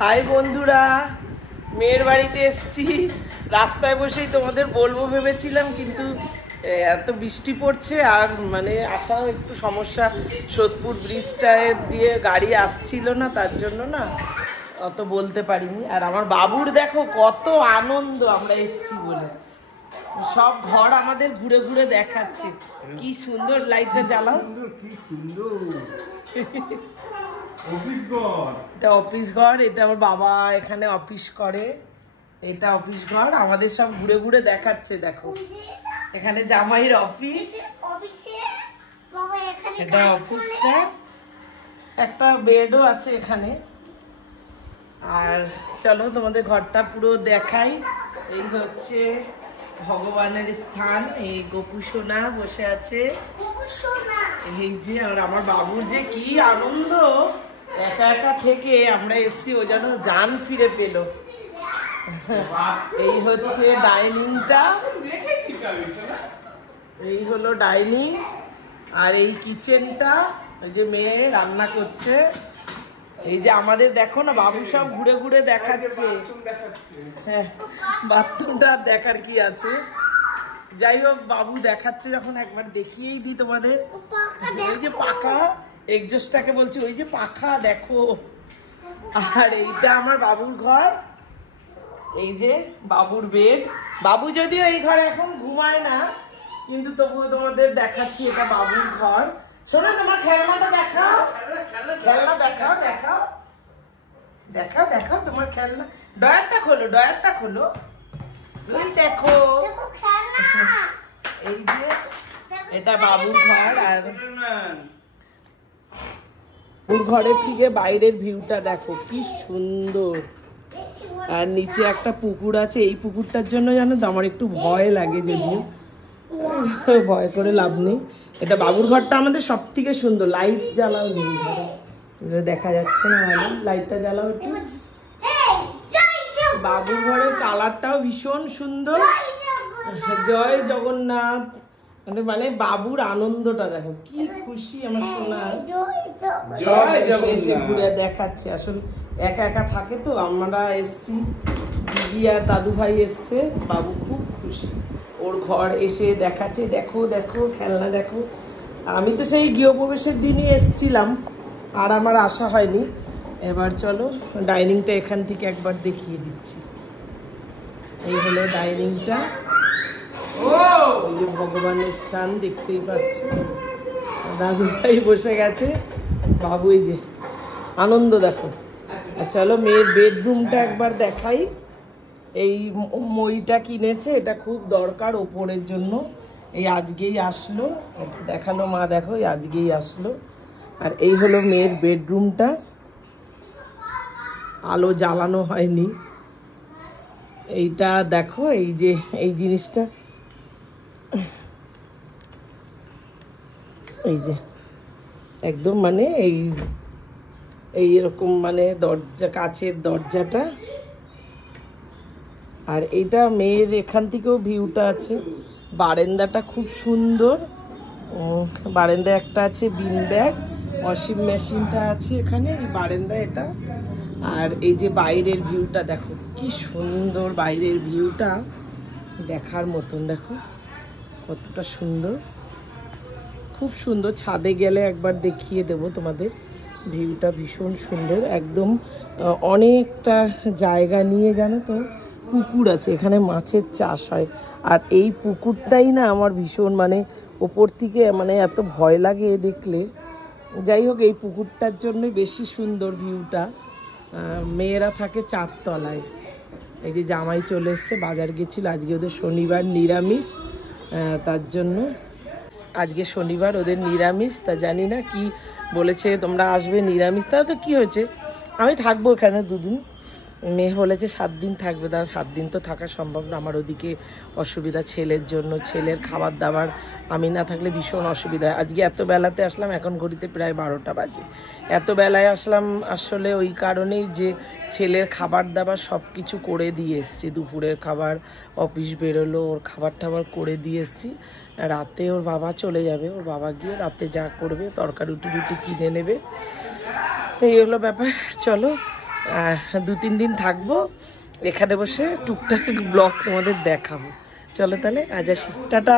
High বন্ধুরা, মেয়ের বাড়িতে এসেছি। রাস্তায় বসেই তোমাদের বলবো ভেবেছিলাম, কিন্তু এত বৃষ্টি পড়ছে আর মানে আসার একটু সমস্যা। সোদপুর ব্রিজটায় দিয়ে গাড়ি আসছিল না, তার জন্য না অত বলতে পারিনি। আর আমার বাবুর দেখো কত আনন্দ আমরা এসেছি বলে, সব ঘর আমাদের ঘুরে ঘুরে দেখাচ্ছে। কি সুন্দর লাইটটা জ্বালাও, কি সুন্দর। এটা অফিস ঘর, এটা আমার বাবা এখানে অফিস করে। এটা অফিস ঘর, আমাদের সব ঘুরে ঘুরে দেখাচ্ছে। দেখো এখানে জামাইয়ের অফিস, এটা অফিসটা, একটা বেডও আছে এখানে। আর চলো তোমাদের ঘরটা পুরো দেখাই। এই হচ্ছে ভগবানের স্থান, এই গোপু সোনা বসে আছে এই যে। আর আমার বাবুর যে কি আনন্দ, একা একা থেকে আমরা এসছি, ও যেন জান ফিরে পেল। এই হচ্ছে ডাইনিংটা, এই হলো ডাইনিং। আর এই কিচেনটা, ওই যে মেয়ে রান্না করছে। এই যে আমাদের দেখো না, বাবু সব ঘুরে ঘুরে দেখাচ্ছে। হ্যাঁ, বাথরুমটা দেখার কি আছে, যাই হোক বাবু দেখাচ্ছে যখন একবার দেখিয়েই দিই তোমাদের। ওই যে পাখা, এক্সজস্টটাকে বলছি, ওই যে পাখা দেখো। আর এইটা আমার বাবুর ঘর, এই যে বাবুর বেড। বাবু যদিও এই ঘরে এখন ঘুমায় না, কিন্তু তবুও তোমাদের দেখাচ্ছি, এটা বাবুর ঘর। শোনো, তোমার খেলনাটা দেখাও, খেলনা দেখাও, দেখাও দেখাও দেখাও তোমার খেলনা। ডয়ারটা খোলো, ডয়ারটা খোলো, এই দেখো। এই যে এটা বাবুর ঘর। আর বাবুর ঘরের থেকে বাইরের ভিউটা দেখো কি সুন্দর। আর নিচে একটা পুকুর আছে, এই পুকুরটার জন্য জানো তো আমার একটু ভয় লাগে, যদিও ভয় করে লাভ নেই। এটা বাবুর ঘরটা আমাদের সব থেকে সুন্দর। লাইট জ্বালাও নেই ঘরে, দেখা যাচ্ছে না ভালো, লাইটটা জ্বালাও একটু। বাবুর ঘরের কালারটাও ভীষণ সুন্দর। জয় জগন্নাথ, মানে বাবুর আনন্দটা দেখো, কি খুশি আমার সোনা। এসে ঘুরে দেখাচ্ছে, আসলে একা একা থাকে তো, আমরা এসছি, দিদি আর দাদু ভাই এসছে, বাবু খুব খুশি। ওর ঘর এসে দেখাচ্ছে, দেখো দেখো খেলনা দেখো। আমি তো সেই গৃহপ্রবেশের দিনই এসছিলাম, আর আমার আসা হয়নি। এবার চলো ডাইনিংটা এখান থেকে একবার দেখিয়ে দিচ্ছি। এই হলো ডাইনিংটা, ওই যে ভগবানের স্থান দেখতেই পাচ্ছ। দাদু ভাই বসে গেছে, বাবু এই যে আনন্দ দেখো। আর চলো মেয়ের বেডরুমটা একবার দেখাই। এই মইটা কিনেছে, এটা খুব দরকার ওপরের জন্য, এই আজকেই আসলো। এটা দেখালো মা, দেখো এই আজকেই আসলো। আর এই হলো মেয়ের বেডরুমটা, আলো জ্বালানো হয়নি। এইটা দেখো, এই যে এই জিনিসটা, এই যে একদম মানে এই এরকম মানে দরজা, কাচের দরজাটা। আর এইটা মেয়ের এখান থেকেও ভিউটা আছে। বারান্দাটা খুব সুন্দর, বারান্দায় একটা আছে বিন ব্যাগ, ওয়াশিং মেশিনটা আছে এখানে এই বারান্দায় এটা। আর এই যে বাইরের ভিউটা দেখো, কি সুন্দর বাইরের ভিউটা, দেখার মতন। দেখো কতটা সুন্দর, খুব সুন্দর। ছাদে গেলে একবার দেখিয়ে দেবো তোমাদের, ভিউটা ভীষণ সুন্দর একদম। অনেকটা জায়গা নিয়ে জানো তো পুকুর আছে, এখানে মাছের চাষ হয়। আর এই পুকুরটাই না আমার ভীষণ মানে ওপর থেকে মানে এত ভয় লাগে দেখলে। যাই হোক, এই পুকুরটার জন্যই বেশি সুন্দর ভিউটা। মেয়েরা থাকে 4 তলায়। এই যে জামাই চলে এসছে, বাজার গেছিল, আজকে ওদের শনিবার নিরামিষ, তার জন্য আজকে শনিবার ওদের নিরামিষ। তা জানি না কি বলেছে, তোমরা আসবে নিরামিষ। তাও তো কি হয়েছে, আমি থাকবো এখানে 2 দিন। মেয়ে বলেছে 7 দিন থাকবে, তার 7 দিন তো থাকা সম্ভব না, আমার ওদিকে অসুবিধা ছেলের জন্য। ছেলের খাবার দাবার আমি না থাকলে ভীষণ অসুবিধা হয়। আজকে এত বেলাতে আসলাম, এখন ঘড়িতে প্রায় 12টা বাজে। এত বেলায় আসলাম আসলে ওই কারণেই যে ছেলের খাবার দাবার সব কিছু করে দিয়ে এসছি। দুপুরের খাবার, অফিস বেরোলো, ওর খাবার টাবার করে দিয়ে এসছি। রাতে ওর বাবা চলে যাবে, ওর বাবা গিয়ে রাতে যা করবে, তরকারি রুটি কিনে নেবে। তো এই হলো ব্যাপার। চলো 2-3 দিন থাকবো এখানে বসে, টুকটাক ব্লগ তোমাদের দেখাবো। চলো তাহলে আজ আসি, টাটা।